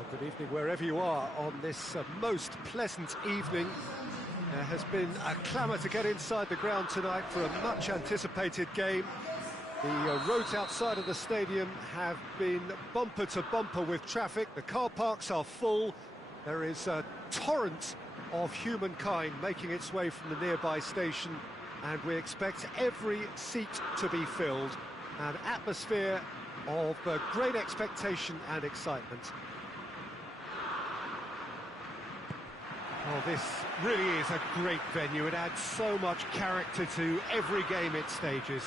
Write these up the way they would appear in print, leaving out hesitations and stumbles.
Well, good evening wherever you are on this most pleasant evening. There has been a clamour to get inside the ground tonight for a much-anticipated game. The roads outside of the stadium have been bumper to bumper with traffic. The car parks are full. There is a torrent of humankind making its way from the nearby station, and we expect every seat to be filled. An atmosphere of great expectation and excitement. Well, this really is a great venue. It adds so much character to every game it stages.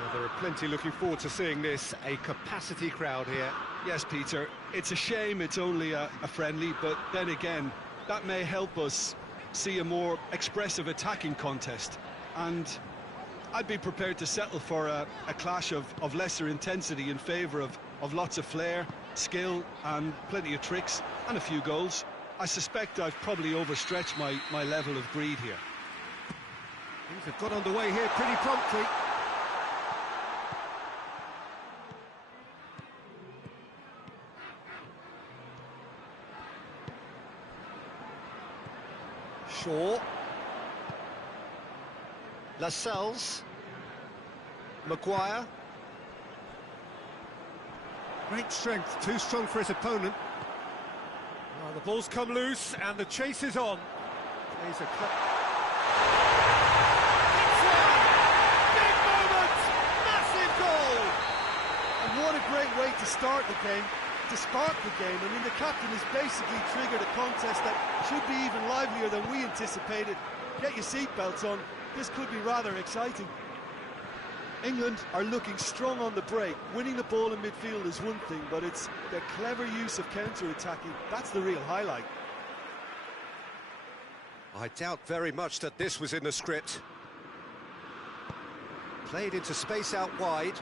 Well, there are plenty looking forward to seeing this, a capacity crowd here. Yes, Peter, it's a shame it's only a friendly, but then again, that may help us see a more expressive attacking contest. And I'd be prepared to settle for a clash of lesser intensity in favour of lots of flair, skill, and plenty of tricks, and a few goals. I suspect I've probably overstretched my level of greed here. Things have got underway here pretty promptly. Shaw. Lascelles. Maguire. Great strength, too strong for his opponent. Oh, the ball's come loose and the chase is on. He's a big moment! Massive goal! And what a great way to start the game, to spark the game. I mean, the captain has basically triggered a contest that should be even livelier than we anticipated. Get your seatbelts on, this could be rather exciting. England are looking strong on the break. Winning the ball in midfield is one thing, but it's the clever use of counter-attacking. That's the real highlight. I doubt very much that this was in the script. Played into space out wide.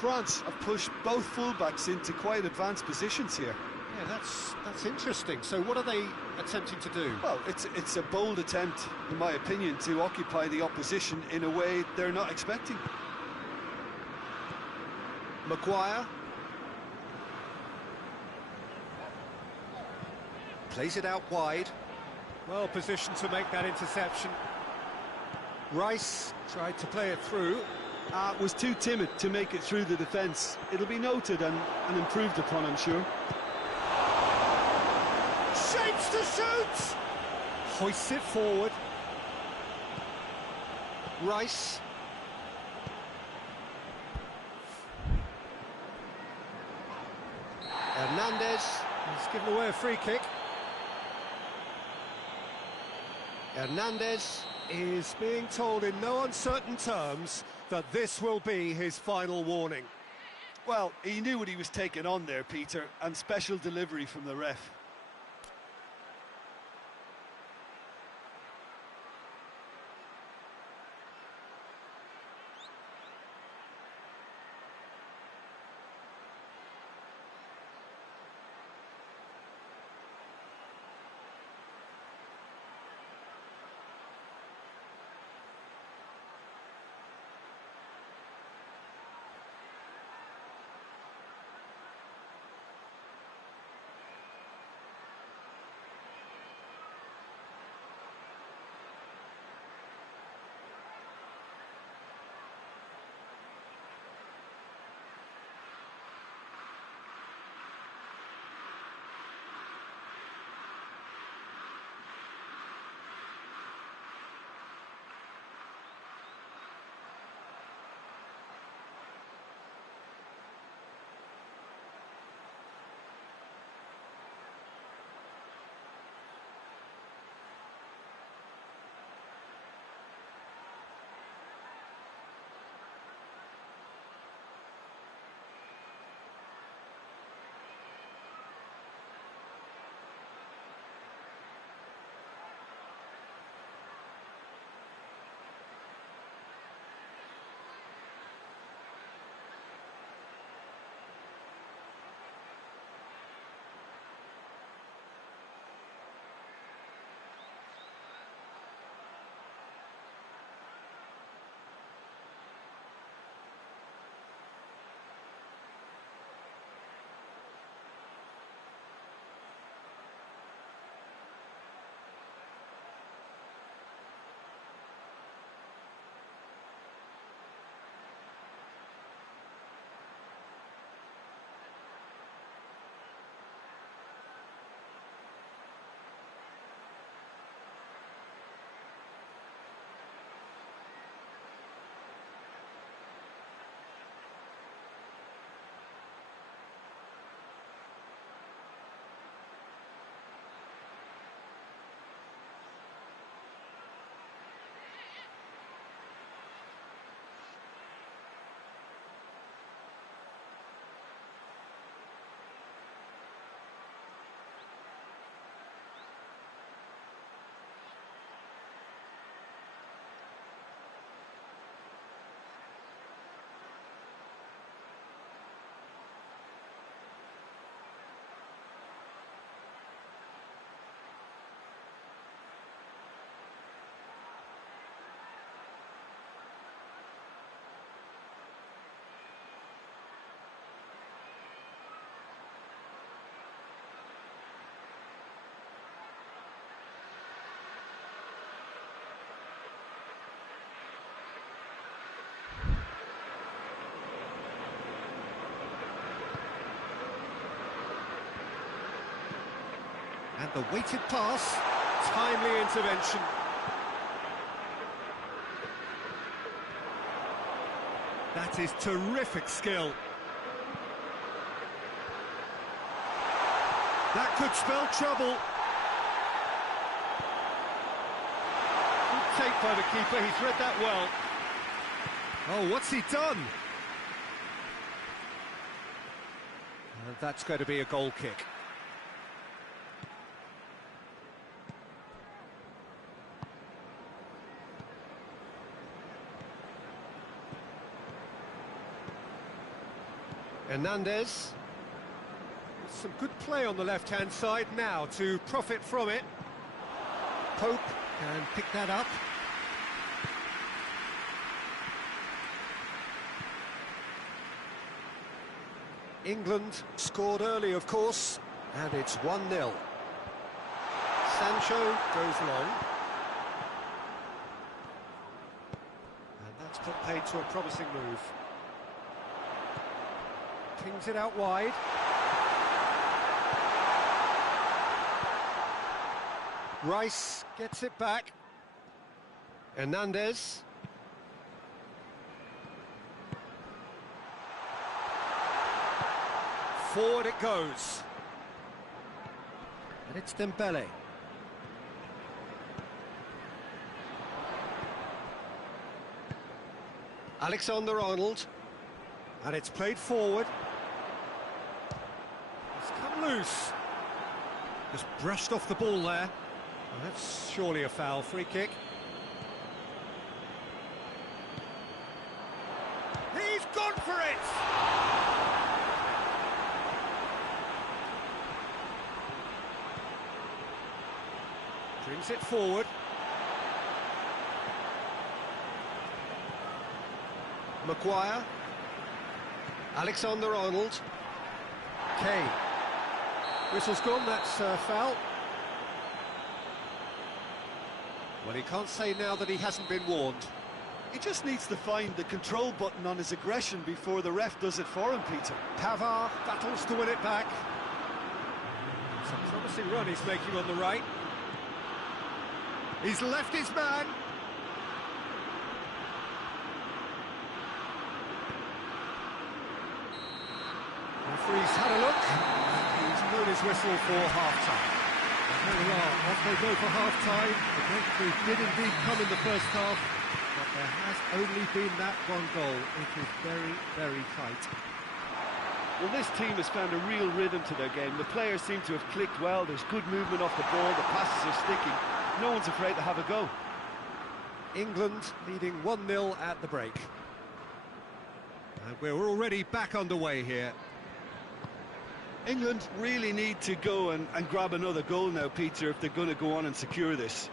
France have pushed both fullbacks into quite advanced positions here. Yeah, that's interesting. So what are they attempting to do? Well, it's a bold attempt, in my opinion, to occupy the opposition in a way they're not expecting. Maguire. Plays it out wide. Well positioned to make that interception. Rice tried to play it through. Was too timid to make it through the defence. It'll be noted and improved upon, I'm sure. Shapes to shoot! Hoists it forward. Rice. Hernandez. He's given away a free kick. Hernandez is being told in no uncertain terms that this will be his final warning. Well, he knew what he was taking on there, Peter, and special delivery from the ref. And the weighted pass, timely intervention. That is terrific skill. That could spell trouble. Good take by the keeper, he's read that well. Oh, what's he done? And that's going to be a goal kick. Hernandez. Some good play on the left-hand side now to profit from it. Pope can pick that up. England scored early, of course, and it's 1-0. Sancho goes long. And that's put paid to a promising move. Pings it out wide. Rice gets it back. Hernandez. Forward it goes. And it's Dembele. Alexander-Arnold. And it's played forward. It's come loose. Just brushed off the ball there. Well, that's surely a foul. Free kick. He's gone for it! Brings it forward. Maguire. Alexander-Arnold. Kane. Whistle's gone, that's foul. Well, he can't say now that he hasn't been warned. He just needs to find the control button on his aggression before the ref does it for him, Peter. Pavard battles to win it back. It's a promising run he's making on the right. He's left his man. Referee's had a look, and he's blown his whistle for half-time. There we are, off they go for half-time. The breakthrough did indeed come in the first half, but there has only been that one goal. It is very, very tight. Well, this team has found a real rhythm to their game. The players seem to have clicked well. There's good movement off the ball. The passes are sticking. No one's afraid to have a go. England leading 1-0 at the break. And we're already back underway here. England really need to go and grab another goal now, Peter, if they're going to go on and secure this.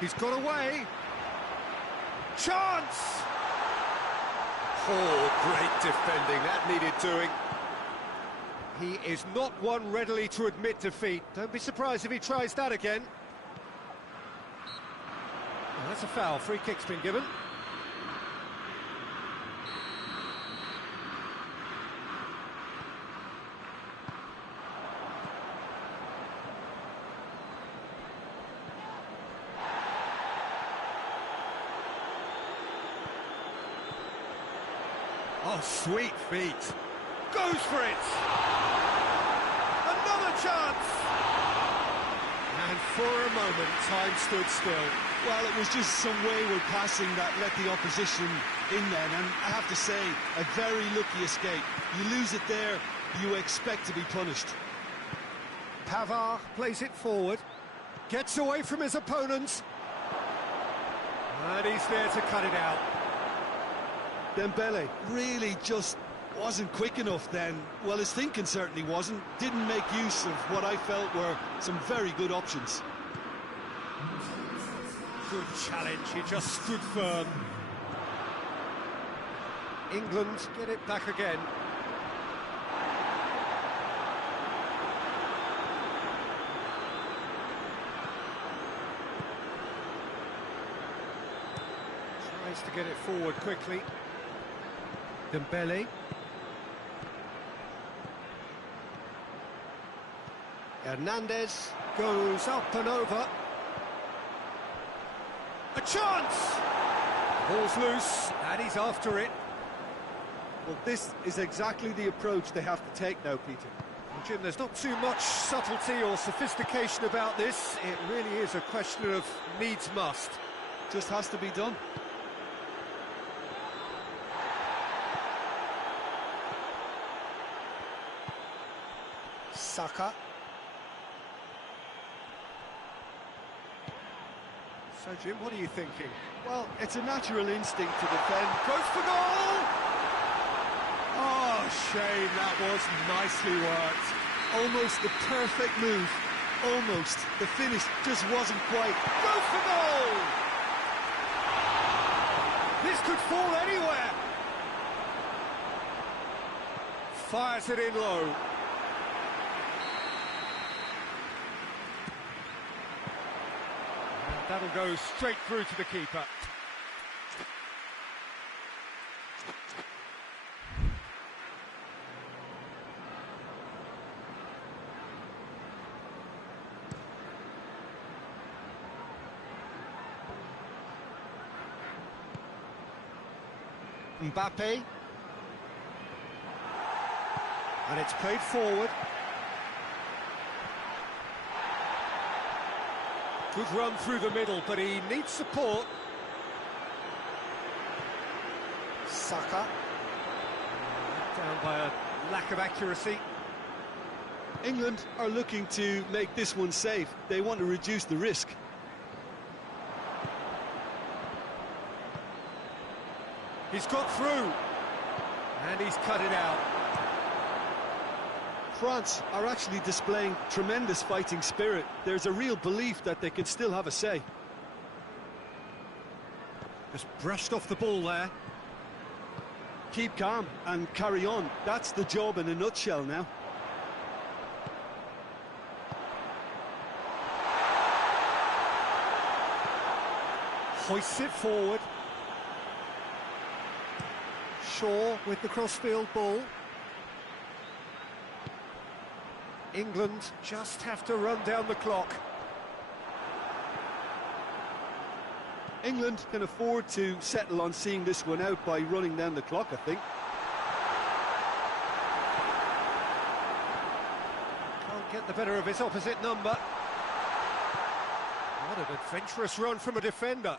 He's got away. Chance! Oh, great defending. That needed doing. He is not one readily to admit defeat. Don't be surprised if he tries that again. Well, that's a foul. Free kick's been given. Oh, sweet feet. Goes for it. Another chance. And for a moment, time stood still. Well, it was just some wayward passing that let the opposition in then, and I have to say, a very lucky escape. You lose it there, you expect to be punished. Pavard plays it forward, gets away from his opponents, and he's there to cut it out. Dembele really just wasn't quick enough then. Well, his thinking certainly wasn't. Didn't make use of what I felt were some very good options. Good challenge, he just stood firm. England get it back again. Tries to get it forward quickly. Dembele. Hernandez goes up and over. A chance! Ball's loose, and he's after it. Well, this is exactly the approach they have to take now, Peter. Well, Jim, there's not too much subtlety or sophistication about this. It really is a question of needs must. Just has to be done. Saka. So, Jim, what are you thinking? Well, it's a natural instinct to defend. Goes for goal! Oh, shame, that was nicely worked. Almost the perfect move. Almost. The finish just wasn't quite. Goes for goal! This could fall anywhere. Fires it in low. That'll go straight through to the keeper. Mbappe. And it's played forward. Good run through the middle, but he needs support. Saka. Down by a lack of accuracy. England are looking to make this one safe. They want to reduce the risk. He's got through. And he's cut it out. France are actually displaying tremendous fighting spirit. There's a real belief that they can still have a say. Just brushed off the ball there. Keep calm and carry on. That's the job in a nutshell now. Hoists it forward. Shaw with the crossfield ball. England just have to run down the clock. England can afford to settle on seeing this one out by running down the clock, I think. Can't get the better of his opposite number. What an adventurous run from a defender.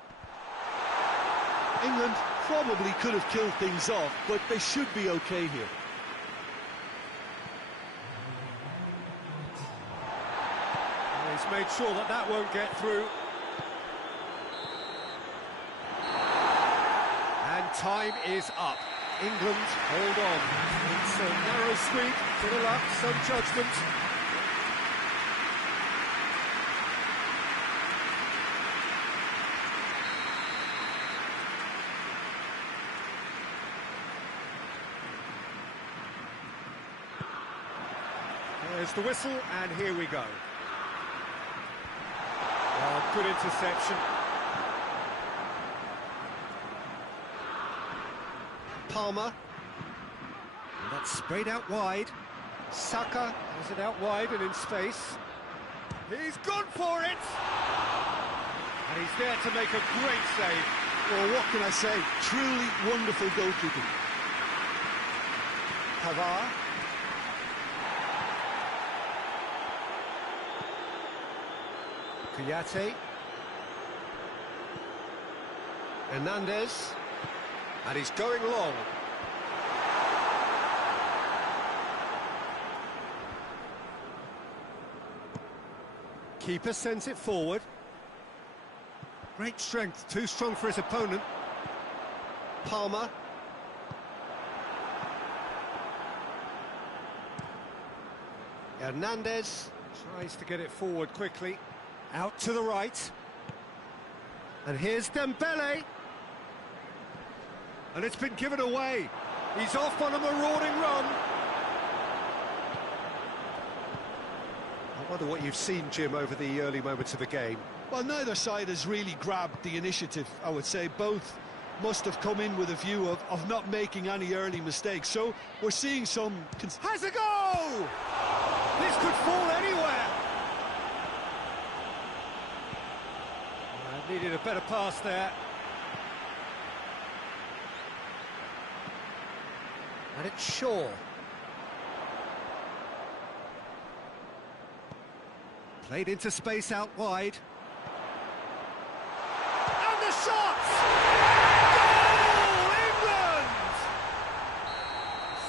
England probably could have killed things off, but they should be okay here. He's made sure that that won't get through. And time is up. England hold on. It's a narrow squeak, bit of luck, some judgment. There's the whistle, and here we go. Oh, good interception. Palmer. And that's sprayed out wide. Saka has it out wide and in space. He's gone for it! And he's there to make a great save. Well, what can I say? Truly wonderful goalkeeping. Pavard. Kouyaté. Hernandez. And he's going long. Keeper sends it forward. Great strength, too strong for his opponent. Palmer. Hernandez tries to get it forward quickly. Out to the right. And here's Dembele. And it's been given away. He's off on a marauding run. I wonder what you've seen, Jim, over the early moments of the game. Well, neither side has really grabbed the initiative, I would say. Both must have come in with a view of not making any early mistakes. So we're seeing some... Has a go! This could fall anywhere. Needed a better pass there. And it's Shaw. Played into space out wide. And the shot! Goal, England!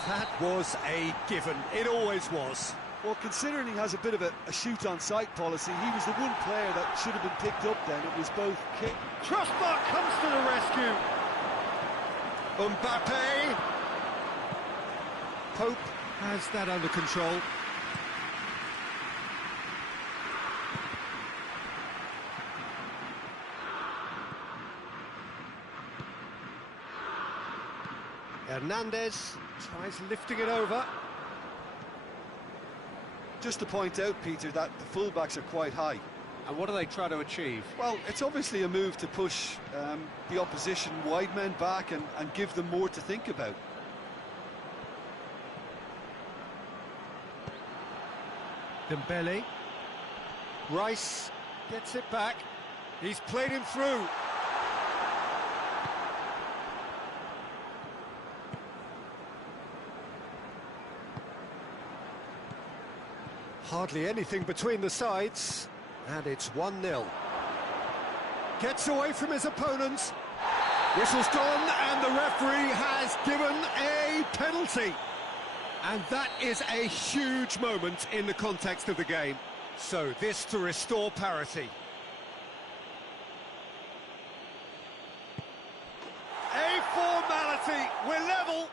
That was a given. It always was. Well, considering he has a bit of a shoot-on-sight policy, he was the one player that should have been picked up then. It was both kick. Trustmark comes to the rescue. Mbappe. Pope has that under control. Hernandez tries lifting it over. Just to point out, Peter, that the fullbacks are quite high. And what do they try to achieve? Well, it's obviously a move to push the opposition wide men back and give them more to think about. Dembele. Rice gets it back. He's played him through. Hardly anything between the sides, and it's 1-0. Gets away from his opponents. Whistle's gone, and the referee has given a penalty. And that is a huge moment in the context of the game. So this to restore parity. A formality, we're level.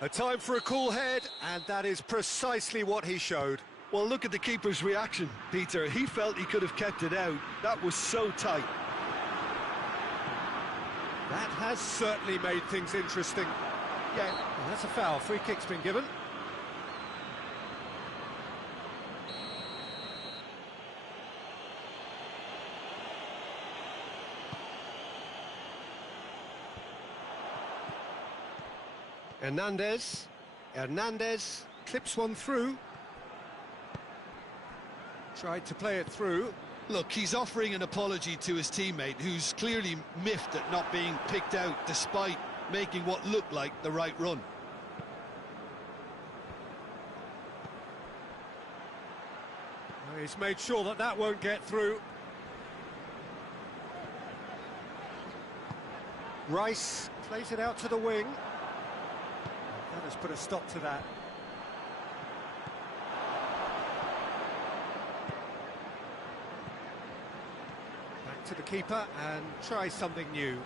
A time for a cool head, and that is precisely what he showed. Well, look at the keeper's reaction, Peter. He felt he could have kept it out. That was so tight. That has certainly made things interesting. Yeah, well, that's a foul. Free kick's been given. Hernandez clips one through. Tried to play it through. Look, he's offering an apology to his teammate, who's clearly miffed at not being picked out despite making what looked like the right run. He's made sure that that won't get through. Rice plays it out to the wing. That has put a stop to that. Back to the keeper and try something new.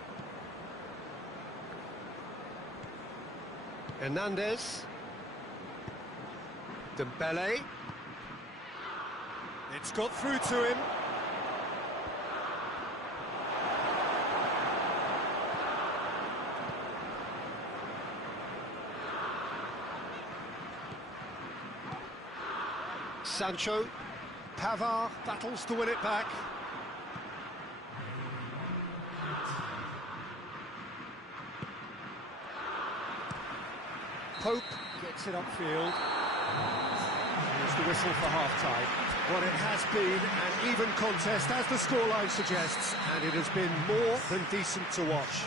Hernandez. Dembele. It's got through to him. Sancho. Pavard battles to win it back. Pope gets it upfield. Here's the whistle for half-time. Well, it has been an even contest, as the scoreline suggests, and it has been more than decent to watch.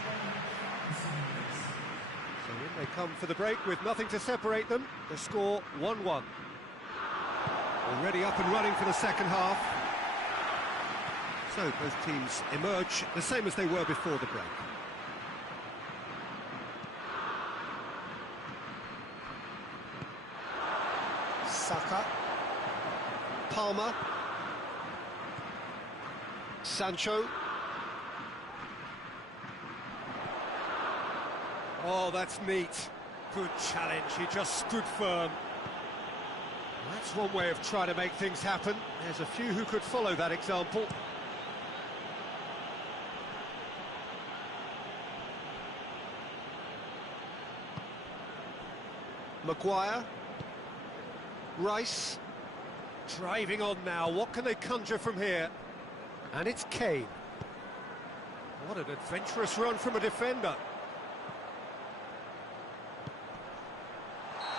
So in they come for the break with nothing to separate them. The score 1-1. Already up and running for the second half. So both teams emerge the same as they were before the break. Saka. Palmer. Sancho. Oh, that's neat. Good challenge. He just stood firm. That's one way of trying to make things happen. There's a few who could follow that example. Maguire. Rice. Driving on now. What can they conjure from here? And it's Kane. What an adventurous run from a defender.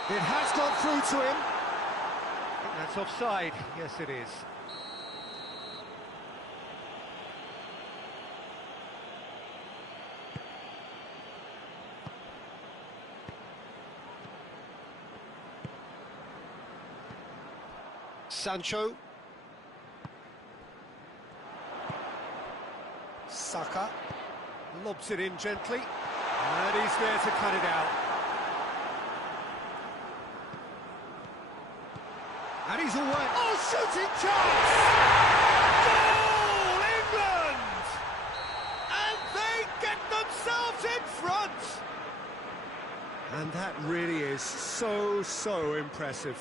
It has gone through to him. I think that's offside. Yes, it is. Sancho. Saka lobs it in gently, and he's there to cut it out. And he's away. Oh, shooting chance! Goal, England! And they get themselves in front! And that really is so impressive.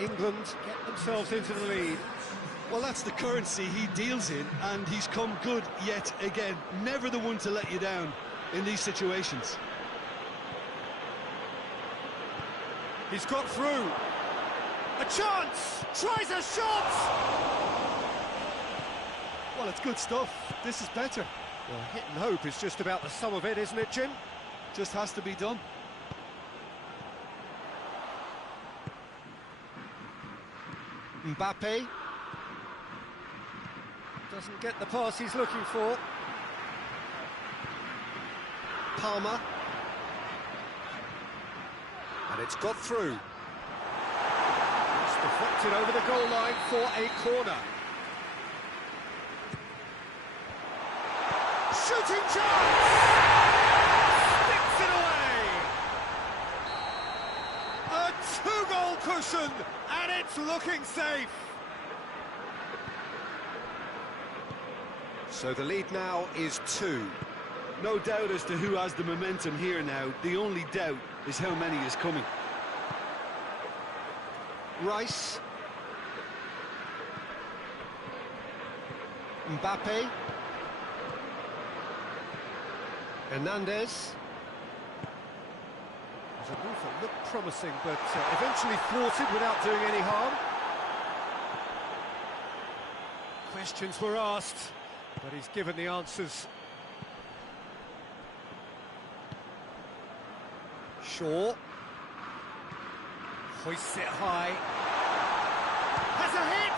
England get themselves into the lead. Well, that's the currency he deals in, and he's come good yet again. Never the one to let you down in these situations. He's got through. A chance! Tries a shot! Well, it's good stuff. This is better. Well, hit and hope is just about the sum of it, isn't it, Jim? Just has to be done. Mbappe doesn't get the pass he's looking for. Palmer. And it's got through. It's deflected over the goal line for a corner. Shooting chance! Sticks it away! A two-goal cushion, and it's looking safe. So the lead now is 2. No doubt as to who has the momentum here now. The only doubt is how many is coming. Rice. Mbappe. Hernandez. There's a move that looked promising, but eventually thwarted without doing any harm. Questions were asked, but he's given the answers. Shaw. Hoists it high. Has a hit!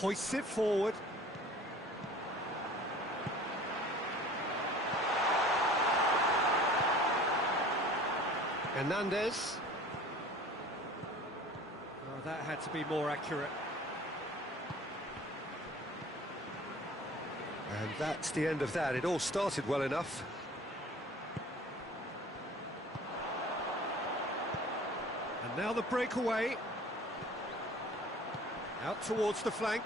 Hoists it forward. Hernandez. Oh, that had to be more accurate. And that's the end of that. It all started well enough. And now the breakaway. Out towards the flank.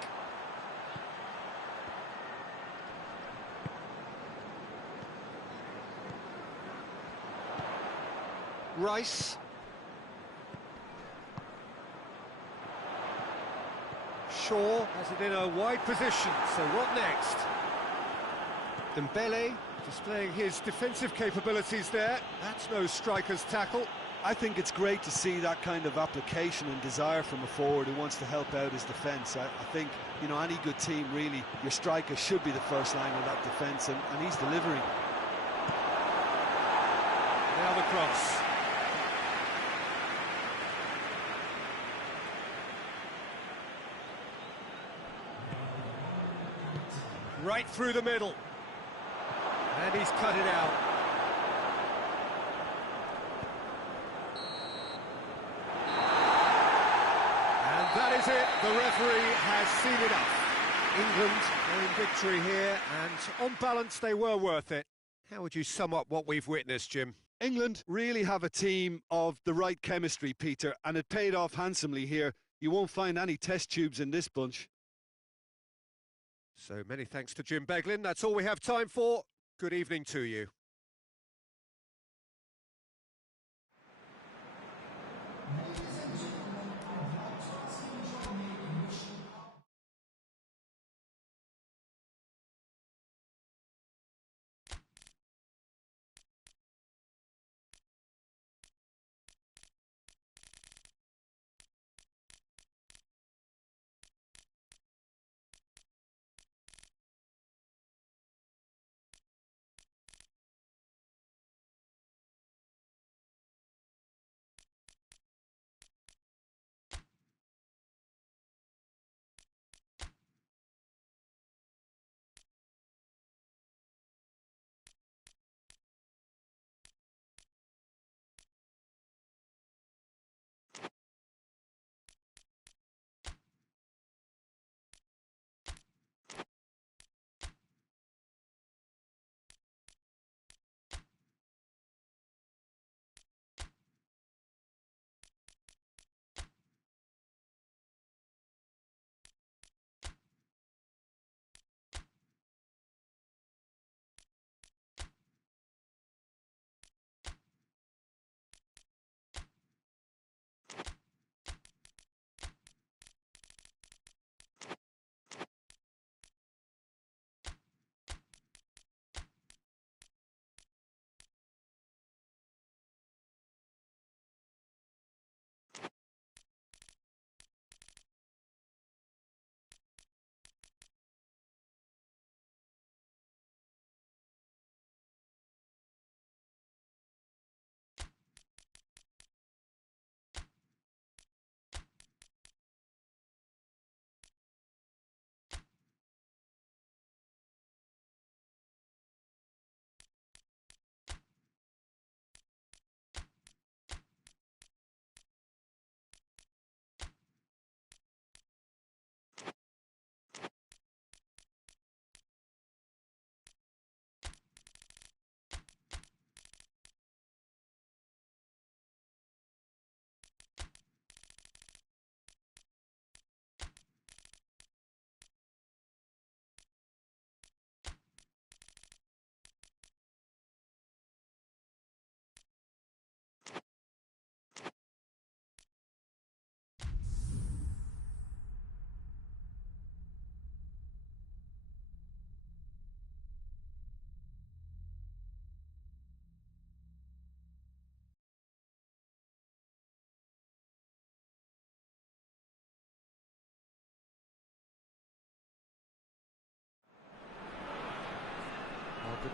Rice. Shaw has it in a wide position, so what next? Dembele displaying his defensive capabilities there. That's no striker's tackle. I think it's great to see that kind of application and desire from a forward who wants to help out his defence. I think, you know, any good team, really, your striker should be the first line of that defence, and he's delivering. Now the cross. Right through the middle. And he's cut it out. And that is it. The referee has seen enough. England in victory here, and on balance they were worth it. How would you sum up what we've witnessed, Jim? England really have a team of the right chemistry, Peter, and it paid off handsomely here. You won't find any test tubes in this bunch. So many thanks to Jim Beglin. That's all we have time for. Good evening to you.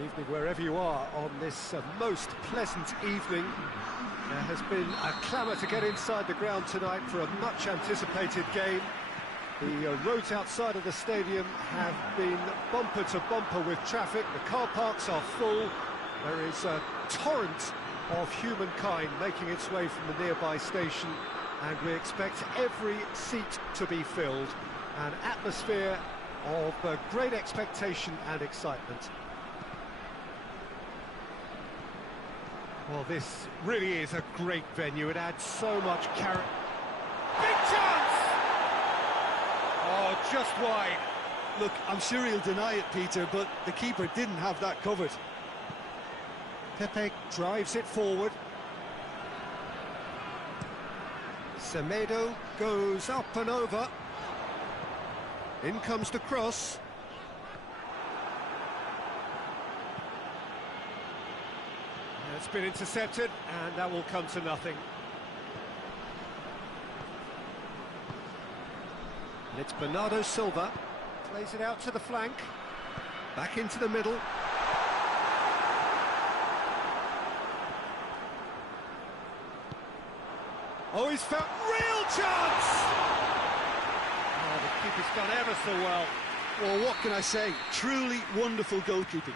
Good evening wherever you are on this most pleasant evening. There has been a clamour to get inside the ground tonight for a much anticipated game. The roads outside of the stadium have been bumper to bumper with traffic. The car parks are full. There is a torrent of humankind making its way from the nearby station, and we expect every seat to be filled. An atmosphere of great expectation and excitement. Well, this really is a great venue. It adds so much character. Big chance! Oh, just wide. Look, I'm sure he'll deny it, Peter, but the keeper didn't have that covered. Pepe drives it forward. Semedo goes up and over. In comes the cross. It's been intercepted, and that will come to nothing. And it's Bernardo Silva. Plays it out to the flank. Back into the middle. Oh, he's found real chance! Oh, the keeper's done ever so well. Well, what can I say? Truly wonderful goalkeeping.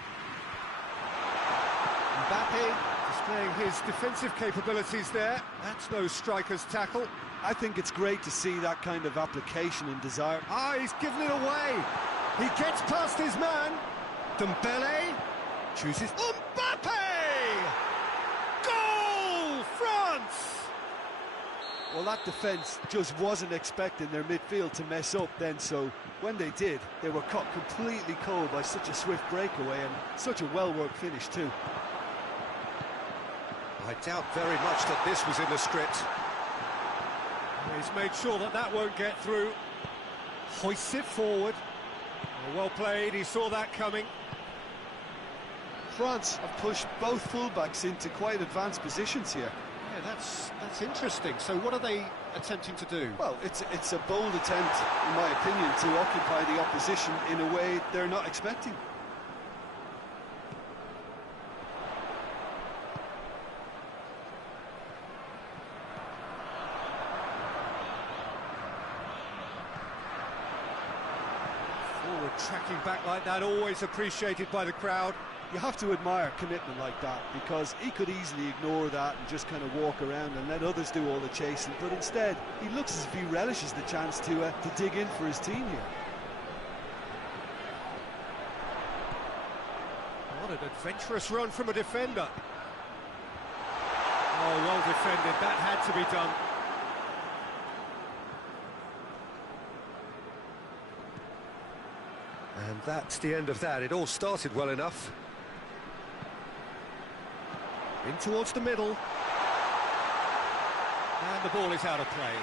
Mbappe displaying his defensive capabilities there. That's no striker's tackle. I think it's great to see that kind of application and desire. Ah, he's given it away. He gets past his man. Dembele chooses Mbappe! Goal, France! Well, that defence just wasn't expecting their midfield to mess up then, so when they did, they were caught completely cold by such a swift breakaway and such a well-worked finish too. I doubt very much that this was in the script. He's made sure that that won't get through. Hoists it forward. Well played, he saw that coming. France have pushed both fullbacks into quite advanced positions here. Yeah, that's interesting. So what are they attempting to do? Well, it's a bold attempt, in my opinion, to occupy the opposition in a way they're not expecting. Forward tracking back like that, always appreciated by the crowd. You have to admire commitment like that, because he could easily ignore that and just kind of walk around and let others do all the chasing, but instead he looks as if he relishes the chance to dig in for his team here. What an adventurous run from a defender. Oh, well defended, that had to be done. And that's the end of that. It all started well enough. In towards the middle. And the ball is out of play.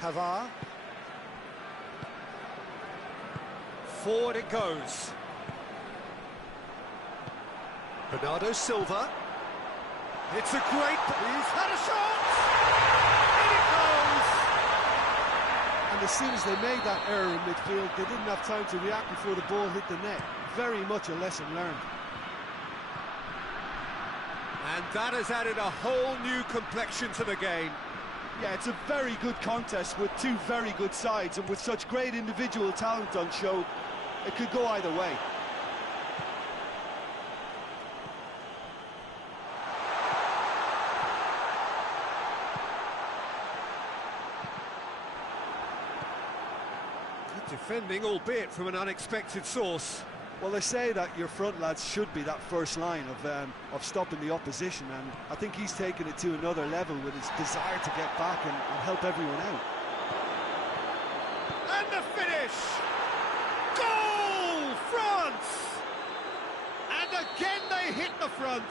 Pavard. Forward it goes. Bernardo Silva. It's a great... He's had a shot! In it goes! And as soon as they made that error in midfield, they didn't have time to react before the ball hit the net. Very much a lesson learned. And that has added a whole new complexion to the game. Yeah, it's a very good contest with two very good sides, and with such great individual talent on show, it could go either way. Good defending, albeit from an unexpected source. Well, they say that your front lads should be that first line of stopping the opposition, and I think he's taken it to another level with his desire to get back and help everyone out. And the finish! Goal, France! And again they hit the front.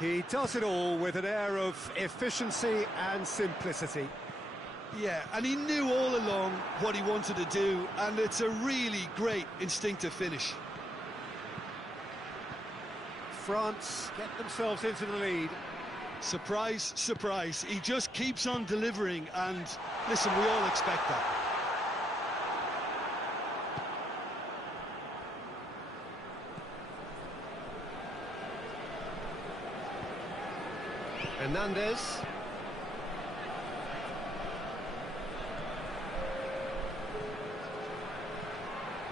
He does it all with an air of efficiency and simplicity. Yeah, and he knew all along what he wanted to do, and it's a really great instinctive finish. France get themselves into the lead. Surprise, surprise. He just keeps on delivering, and listen, we all expect that. Hernandez.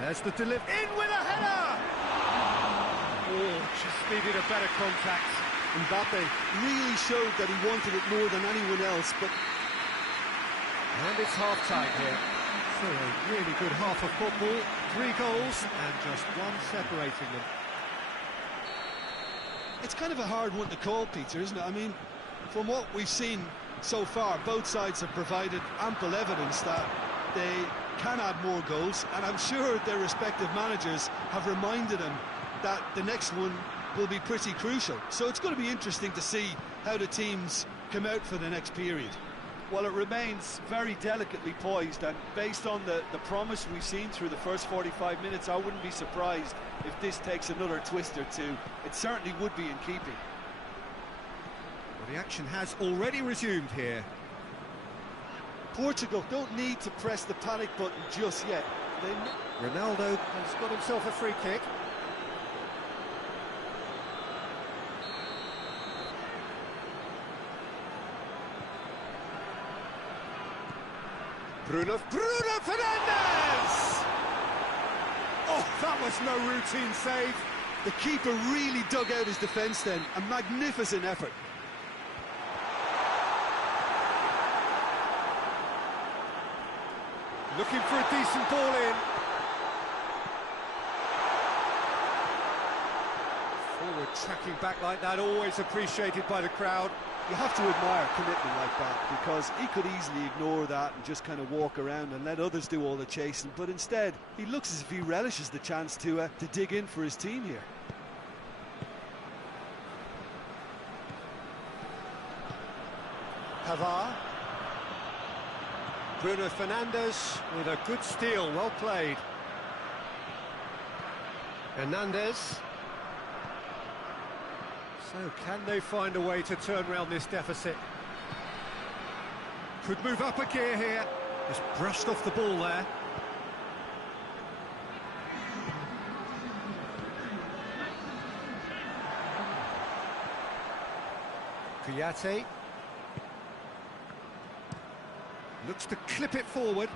There's the delivery. In with a header! Oh, just needed a better contact. Mbappe really showed that he wanted it more than anyone else, but... And it's half-time here. So a really good half of football. 3 goals and just one separating them. It's kind of a hard one to call, Peter, isn't it? I mean, from what we've seen so far, both sides have provided ample evidence that they can add more goals, and I'm sure their respective managers have reminded them that the next one will be pretty crucial. So it's going to be interesting to see how the teams come out for the next period. Well, it remains very delicately poised, and based on the promise we've seen through the first 45 minutes, I wouldn't be surprised if this takes another twist or two. It certainly would be in keeping. Well, the action has already resumed here. Portugal don't need to press the panic button just yet. Ronaldo has got himself a free kick. Bruno Fernandes! Oh, that was no routine save. The keeper really dug out his defence then. A magnificent effort. Looking for a decent ball in. Forward tracking back like that, always appreciated by the crowd. You have to admire commitment like that, because he could easily ignore that and just kind of walk around and let others do all the chasing, but instead he looks as if he relishes the chance to dig in for his team here. Pavard. Bruno Fernandes with a good steal, well played. Hernandez. So can they find a way to turn around this deficit? Could move up a gear here. Just brushed off the ball there. Kouyaté. Looks to clip it forward.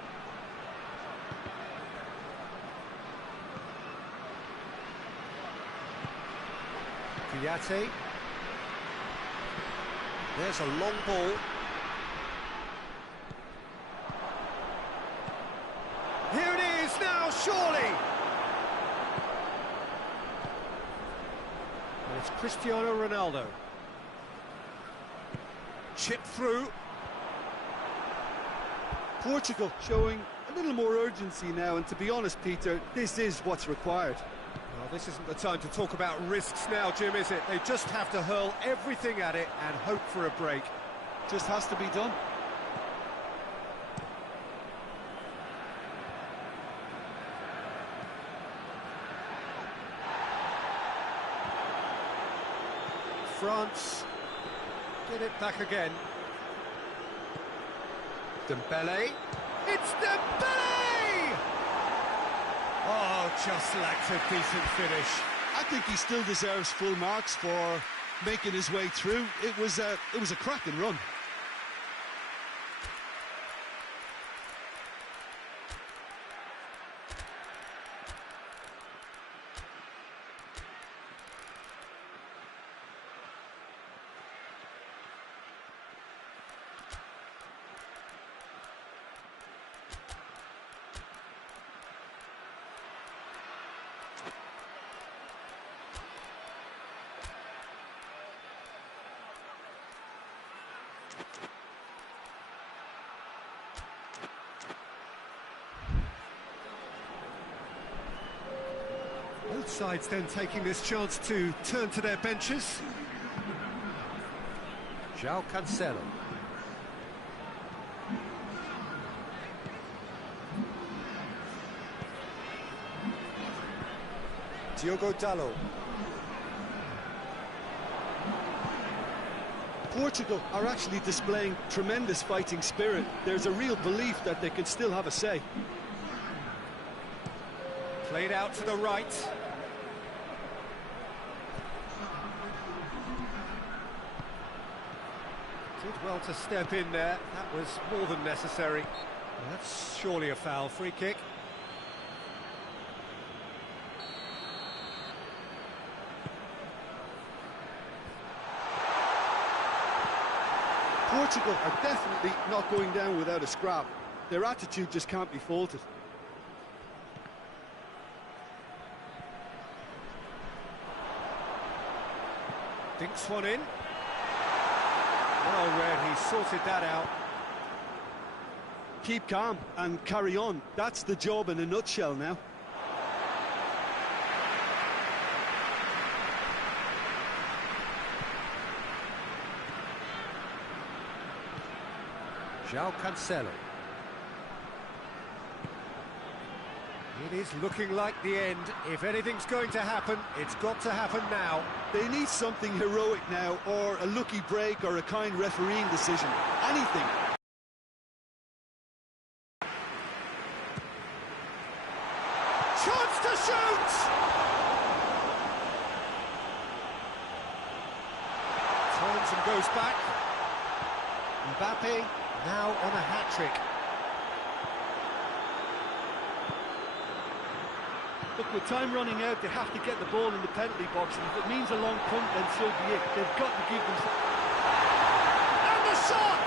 Kouyaté. There's a long ball. Here it is now, surely! And it's Cristiano Ronaldo. Chip through. Portugal showing a little more urgency now, and to be honest, Peter, this is what's required. Well, this isn't the time to talk about risks now, Jim, is it? They just have to hurl everything at it and hope for a break. Just has to be done. France get it back again. Dembele. It's Dembele! Oh, just lacked a decent finish. I think he still deserves full marks for making his way through. It was a cracking run. Both sides then taking this chance to turn to their benches. João Cancelo. Diogo Dalot. Portugal are actually displaying tremendous fighting spirit. There's a real belief that they can still have a say. Played out to the right. Did well to step in there. That was more than necessary. That's surely a foul. Free kick. Portugal are definitely not going down without a scrap. Their attitude just can't be faulted. Dinks one in. Well read, he sorted that out. Keep calm and carry on. That's the job in a nutshell now. João Cancelo. It is looking like the end. If anything's going to happen, it's got to happen now. They need something heroic now, or a lucky break, or a kind refereeing decision. Anything. Chance to shoot! Turns and goes back. Mbappe now on a hat-trick. Look, with time running out, they have to get the ball in the penalty box, and if it means a long punt, then so be it. They've got to give them... And the shot!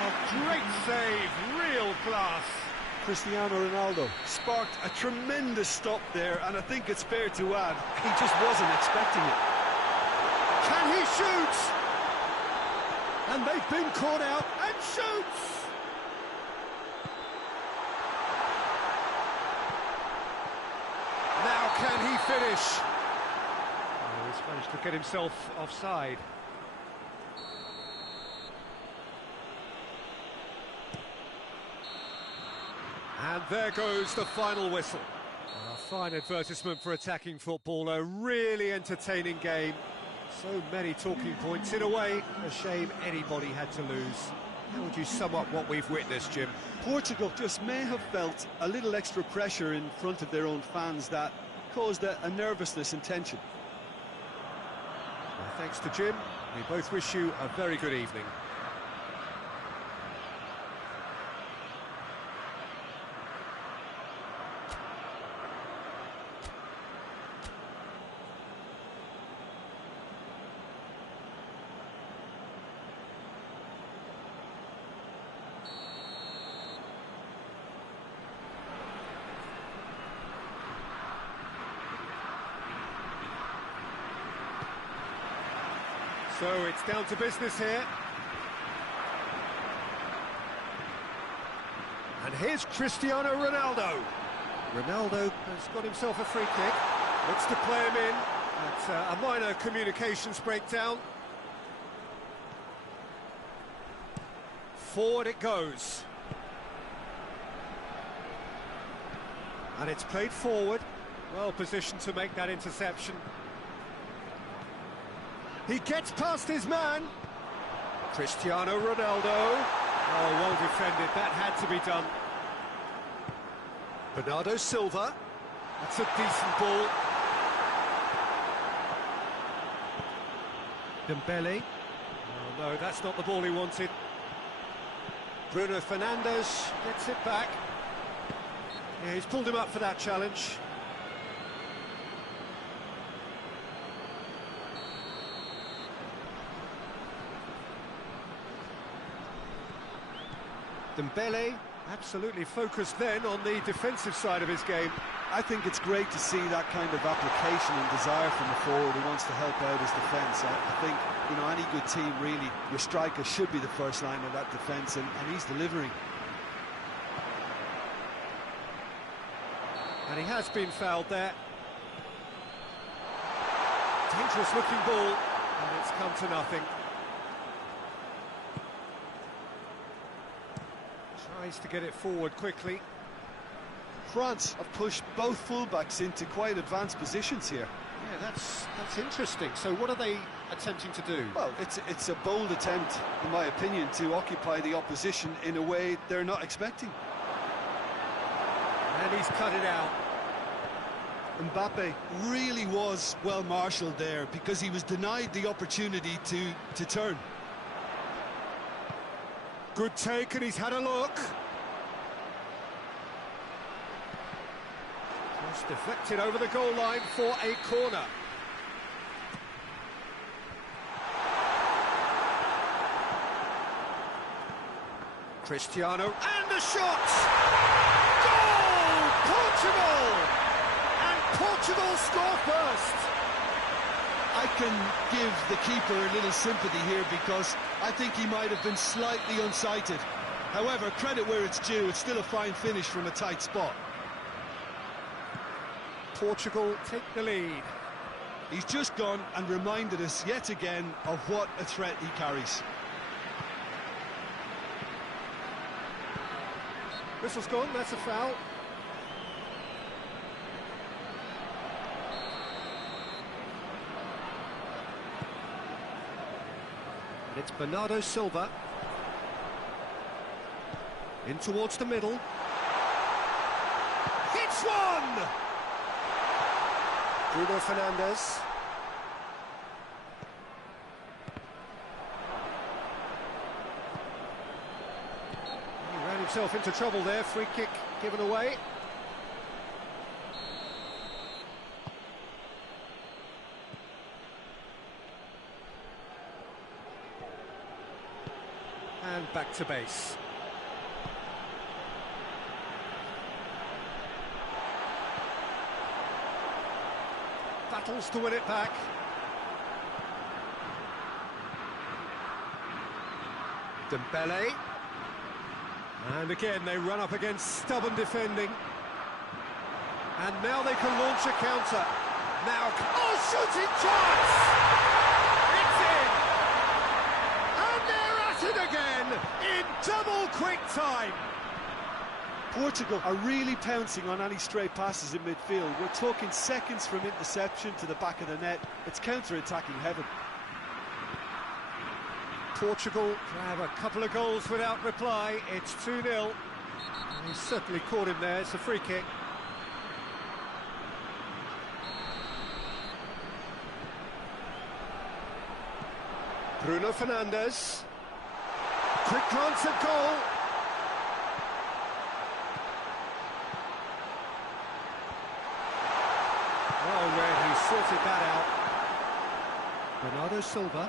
A great save, real class. Cristiano Ronaldo sparked a tremendous stop there, and I think it's fair to add, he just wasn't expecting it. Can he shoot? And they've been caught out, and shoots! Now can he finish? Oh, he's managed to get himself offside. And there goes the final whistle. A fine advertisement for attacking football, a really entertaining game. So many talking points. In a way, a shame anybody had to lose. How would you sum up what we've witnessed, Jim? Portugal just may have felt a little extra pressure in front of their own fans that caused a nervousness and tension. Well, thanks to Jim. We both wish you a very good evening. So it's down to business here. And here's Cristiano Ronaldo. Ronaldo has got himself a free kick. Looks to play him in. It's a minor communications breakdown. Forward it goes. And it's played forward. Well positioned to make that interception. He gets past his man. Cristiano Ronaldo. Oh, well defended. That had to be done. Bernardo Silva. That's a decent ball. Dembele. Oh, no, that's not the ball he wanted. Bruno Fernandes gets it back. Yeah, he's pulled him up for that challenge. Dembele, absolutely focused then on the defensive side of his game. I think it's great to see that kind of application and desire from a forward who wants to help out his defence. I think, you know, any good team, really, your striker should be the first line of that defence, and he's delivering. And he has been fouled there. Dangerous looking ball, and it's come to nothing. Tries to get it forward quickly. France have pushed both fullbacks into quite advanced positions here. Yeah, that's interesting. So what are they attempting to do? Well, it's a bold attempt, in my opinion, to occupy the opposition in a way they're not expecting. And he's cut it out. Mbappe really was well marshalled there because he was denied the opportunity to turn. Good take, and he's had a look. Just deflected over the goal line for a corner. Cristiano, and the shot! Goal! Portugal! And Portugal score first! I can give the keeper a little sympathy here because I think he might have been slightly unsighted. However, credit where it's due, it's still a fine finish from a tight spot. Portugal take the lead. He's just gone and reminded us yet again of what a threat he carries. Whistle's gone, that's a foul. And it's Bernardo Silva. In towards the middle. Hits one! Bruno Fernandes. He ran himself into trouble there, free kick given away. And back to base. Battles to win it back. Dembele. And again they run up against stubborn defending. And now they can launch a counter. Now, oh, shooting chance! It's in! And they're at it again in double quick time. Portugal are really pouncing on any stray passes in midfield. We're talking seconds from interception to the back of the net. It's counter-attacking heaven. Portugal grab a couple of goals without reply. It's 2-0. He certainly caught him there. It's a free kick. Bruno Fernandes. Quick glance at goal. Well read, he sorted that out. Bernardo Silva.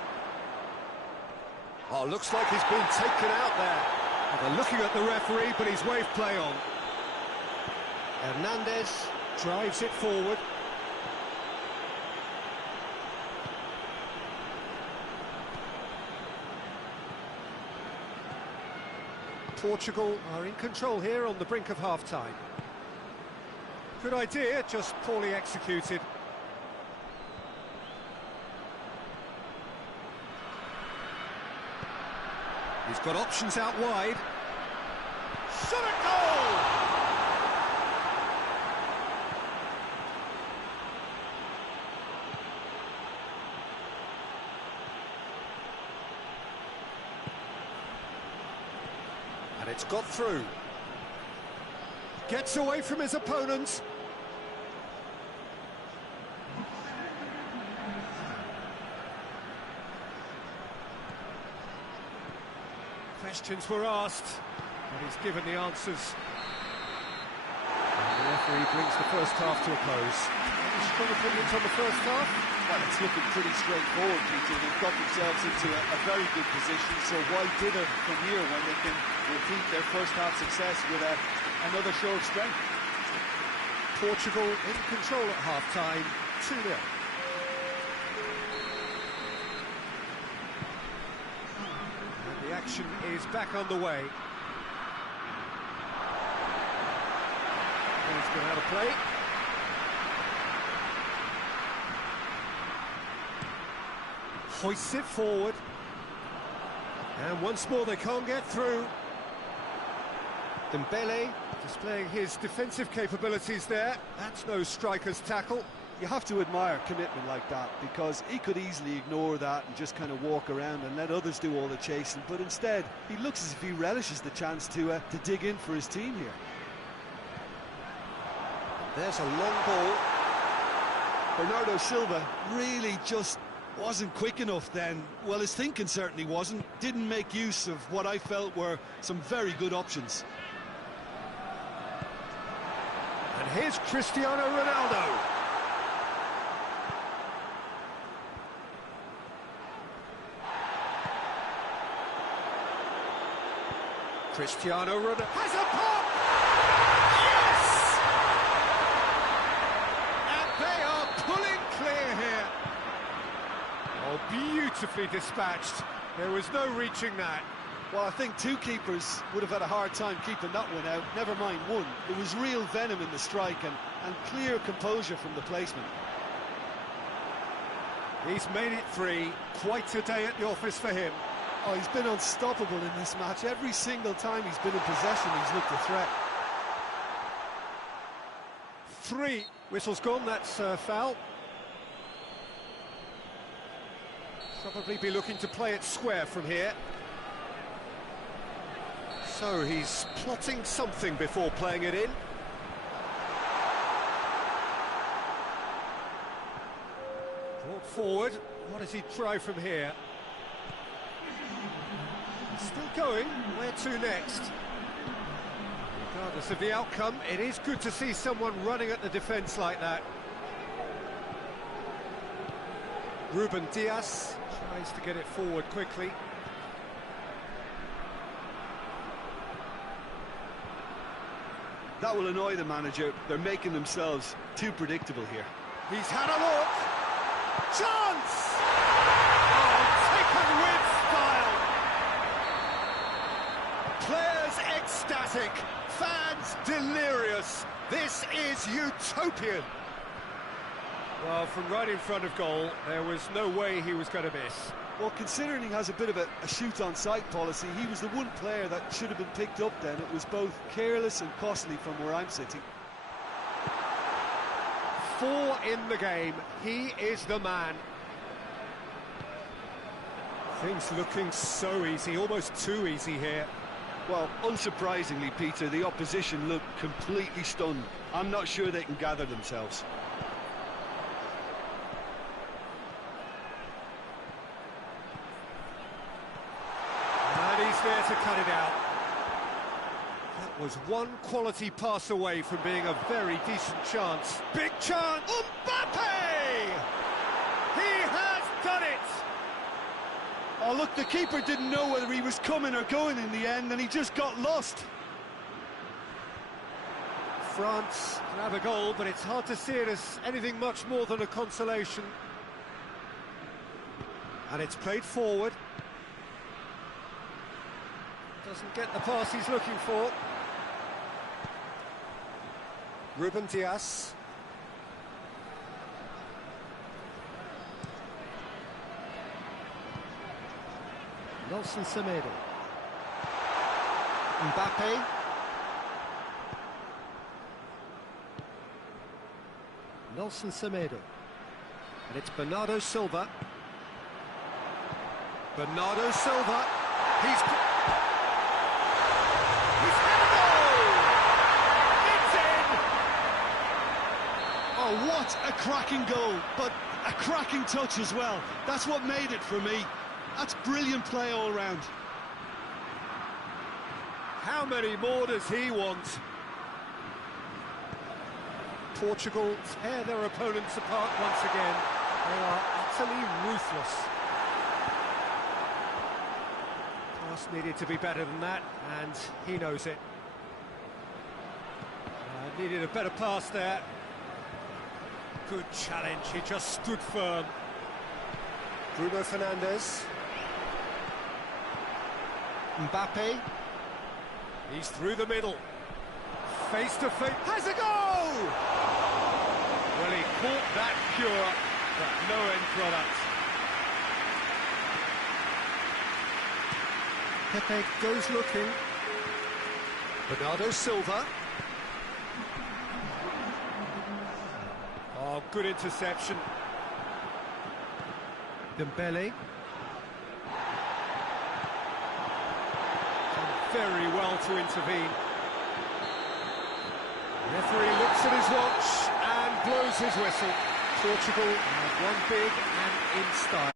Oh, looks like he's been taken out there. Well, they're looking at the referee, but he's waved play on. Hernandez drives it forward. Portugal are in control here on the brink of half-time. Good idea, just poorly executed. He's got options out wide. Shot at goal! And it's got through. Gets away from his opponent. Questions were asked, but he's given the answers. And the referee brings the first half to a close. Any strong opinions on the first half? Well, it's looking pretty straightforward, Peter. They've got themselves into a very good position, so why dither from here when they can repeat their first half success with another show of strength? Portugal in control at half-time, 2-0. The action is back underway. He's been out of play. Hoists it forward. And once more they can't get through. Dembele displaying his defensive capabilities there. That's no striker's tackle. You have to admire commitment like that, because he could easily ignore that and just kind of walk around and let others do all the chasing, but instead he looks as if he relishes the chance to dig in for his team here. There's a long ball. Bernardo Silva really just Wasn't quick enough then. Well, his thinking certainly wasn't. Didn't make use of what I felt were some very good options. And here's Cristiano Ronaldo. Cristiano Ronaldo has a pop! Yes! And they are pulling clear here. Oh, beautifully dispatched. There was no reaching that. Well, I think two keepers would have had a hard time keeping that one out, never mind one. There was real venom in the strike and clear composure from the placement. He's made it 3. Quite a day at the office for him. Oh, he's been unstoppable in this match. Every single time he's been in possession, he's looked a threat. 3. Whistle's gone, that's foul. Probably be looking to play it square from here. So he's plotting something before playing it in. Brought forward. What does he try from here? Still going. Where to next? Regardless of the outcome, it is good to see someone running at the defence like that. Ruben Diaz tries to get it forward quickly. That will annoy the manager. They're making themselves too predictable here. He's had a look. Chance! Oh, taken with style. Players ecstatic, fans delirious. This is utopian. Well, from right in front of goal, there was no way he was going to miss. Well, considering he has a bit of a shoot-on-sight policy, he was the one player that should have been picked up then. It was both careless and costly from where I'm sitting. 4 in the game. He is the man. Things looking so easy, almost too easy here. Well, unsurprisingly, Peter, the opposition look completely stunned. I'm not sure they can gather themselves. And he's there to cut it out. That was one quality pass away from being a very decent chance. Big chance! Mbappe! He has done it! Oh, look, the keeper didn't know whether he was coming or going in the end, and he just got lost. France can have a goal, but it's hard to see it as anything much more than a consolation. And it's played forward. Doesn't get the pass he's looking for. Ruben Diaz. Nelson Semedo. Mbappe. Nelson Semedo. And it's Bernardo Silva. Bernardo Silva. He's had a goal! It's in! Oh, what a cracking goal, but a cracking touch as well. That's what made it for me. That's brilliant play all round. How many more does he want? Portugal tear their opponents apart once again. They are utterly ruthless. Pass needed to be better than that, and he knows it. Needed a better pass there. Good challenge, he just stood firm. Bruno Fernandes. Mbappe. He's through the middle. Face to face. Has a goal! Well, he caught that pure, but no end product. Pepe goes looking. Bernardo Silva. Oh, good interception. Dembele. Very well to intervene. Referee looks at his watch and blows his whistle. Portugal have won big and in style.